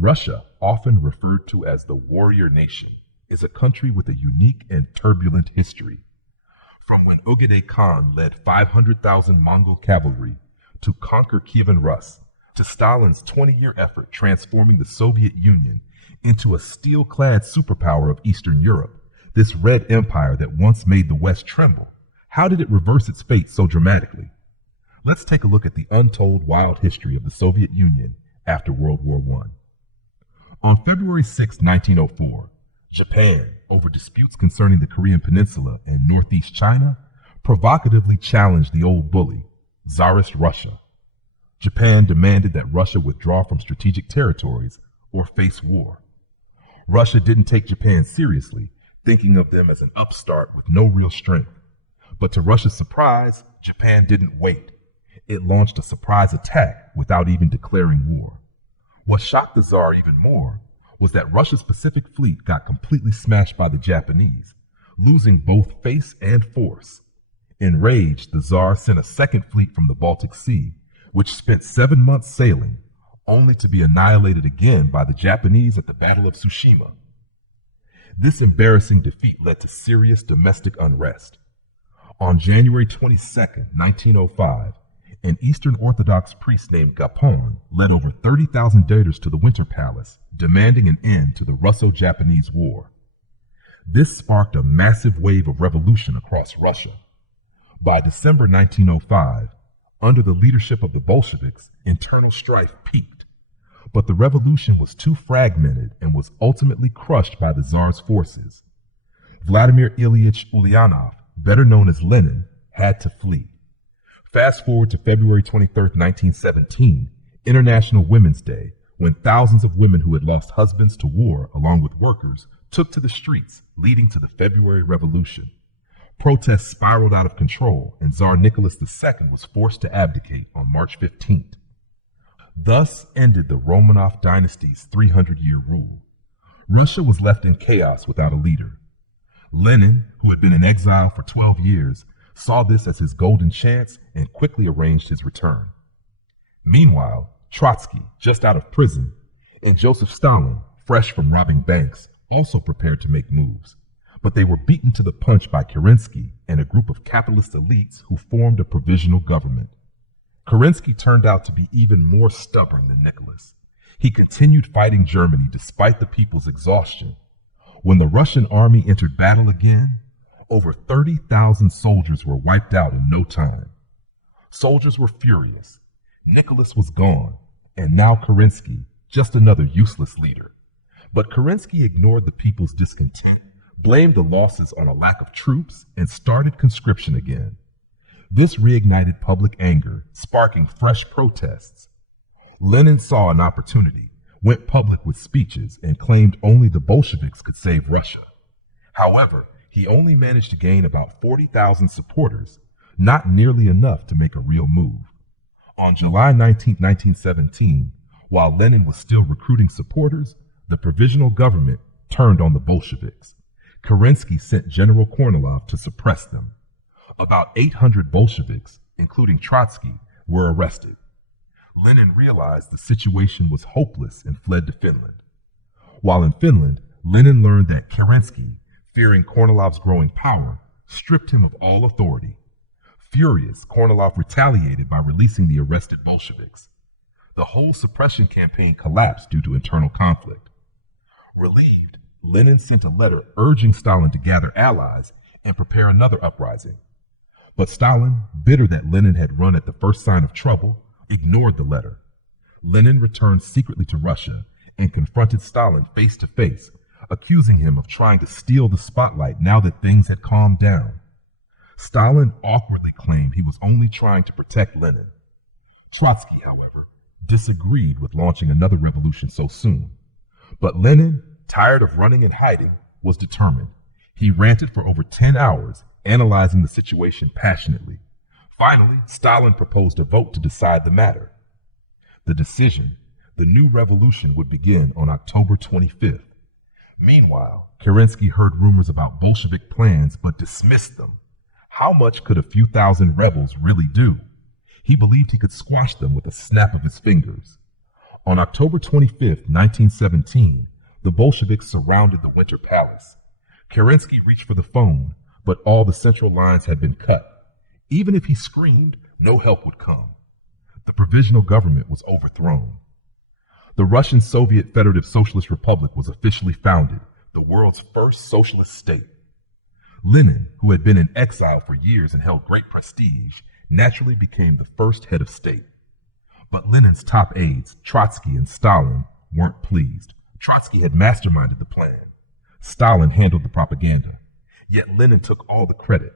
Russia, often referred to as the warrior nation, is a country with a unique and turbulent history. From when Ugine Khan led 500,000 Mongol cavalry to conquer Kievan Rus, to Stalin's 20-year effort transforming the Soviet Union into a steel-clad superpower of Eastern Europe, this red empire that once made the West tremble, how did it reverse its fate so dramatically? Let's take a look at the untold wild history of the Soviet Union after World War I. On February 6, 1904, Japan, over disputes concerning the Korean Peninsula and northeast China, provocatively challenged the old bully, Tsarist Russia. Japan demanded that Russia withdraw from strategic territories or face war. Russia didn't take Japan seriously, thinking of them as an upstart with no real strength. But to Russia's surprise, Japan didn't wait. It launched a surprise attack without even declaring war. What shocked the Tsar even more was that Russia's Pacific Fleet got completely smashed by the Japanese, losing both face and force. Enraged, the Tsar sent a second fleet from the Baltic Sea, which spent 7 months sailing, only to be annihilated again by the Japanese at the Battle of Tsushima. This embarrassing defeat led to serious domestic unrest. On January 22, 1905, an Eastern Orthodox priest named Gapon led over 30,000 daters to the Winter Palace, demanding an end to the Russo-Japanese War. This sparked a massive wave of revolution across Russia. By December 1905, under the leadership of the Bolsheviks, internal strife peaked. But the revolution was too fragmented and was ultimately crushed by the Tsar's forces. Vladimir Ilyich Ulyanov, better known as Lenin, had to flee. Fast forward to February 23, 1917, International Women's Day, when thousands of women who had lost husbands to war, along with workers, took to the streets, leading to the February Revolution. Protests spiraled out of control, and Tsar Nicholas II was forced to abdicate on March 15th. Thus ended the Romanov dynasty's 300-year rule. Russia was left in chaos without a leader. Lenin, who had been in exile for 12 years, saw this as his golden chance and quickly arranged his return. Meanwhile, Trotsky, just out of prison, and Joseph Stalin, fresh from robbing banks, also prepared to make moves. But they were beaten to the punch by Kerensky and a group of capitalist elites who formed a provisional government. Kerensky turned out to be even more stubborn than Nicholas. He continued fighting Germany despite the people's exhaustion. When the Russian army entered battle again, over 30,000 soldiers were wiped out in no time. Soldiers were furious. Nicholas was gone, and now Kerensky, just another useless leader. But Kerensky ignored the people's discontent, blamed the losses on a lack of troops, and started conscription again. This reignited public anger, sparking fresh protests. Lenin saw an opportunity, went public with speeches, and claimed only the Bolsheviks could save Russia. However, he only managed to gain about 40,000 supporters, not nearly enough to make a real move. On July 19, 1917, while Lenin was still recruiting supporters, the provisional government turned on the Bolsheviks. Kerensky sent General Kornilov to suppress them. About 800 Bolsheviks, including Trotsky, were arrested. Lenin realized the situation was hopeless and fled to Finland. While in Finland, Lenin learned that Kerensky, fearing Kornilov's growing power, stripped him of all authority. Furious, Kornilov retaliated by releasing the arrested Bolsheviks. The whole suppression campaign collapsed due to internal conflict. Relieved, Lenin sent a letter urging Stalin to gather allies and prepare another uprising. But Stalin, bitter that Lenin had run at the first sign of trouble, ignored the letter. Lenin returned secretly to Russia and confronted Stalin face to face, accusing him of trying to steal the spotlight now that things had calmed down. Stalin awkwardly claimed he was only trying to protect Lenin. Trotsky, however, disagreed with launching another revolution so soon. But Lenin, tired of running and hiding, was determined. He ranted for over 10 hours, analyzing the situation passionately. Finally, Stalin proposed a vote to decide the matter. The decision, the new revolution, would begin on October 25th. Meanwhile, Kerensky heard rumors about Bolshevik plans but dismissed them. How much could a few thousand rebels really do? He believed he could squash them with a snap of his fingers. On October 25, 1917, the Bolsheviks surrounded the Winter Palace. Kerensky reached for the phone, but all the central lines had been cut. Even if he screamed, no help would come. The provisional government was overthrown. The Russian Soviet Federative Socialist Republic was officially founded, the world's first socialist state. Lenin, who had been in exile for years and held great prestige, naturally became the first head of state. But Lenin's top aides, Trotsky and Stalin, weren't pleased. Trotsky had masterminded the plan. Stalin handled the propaganda. Yet Lenin took all the credit.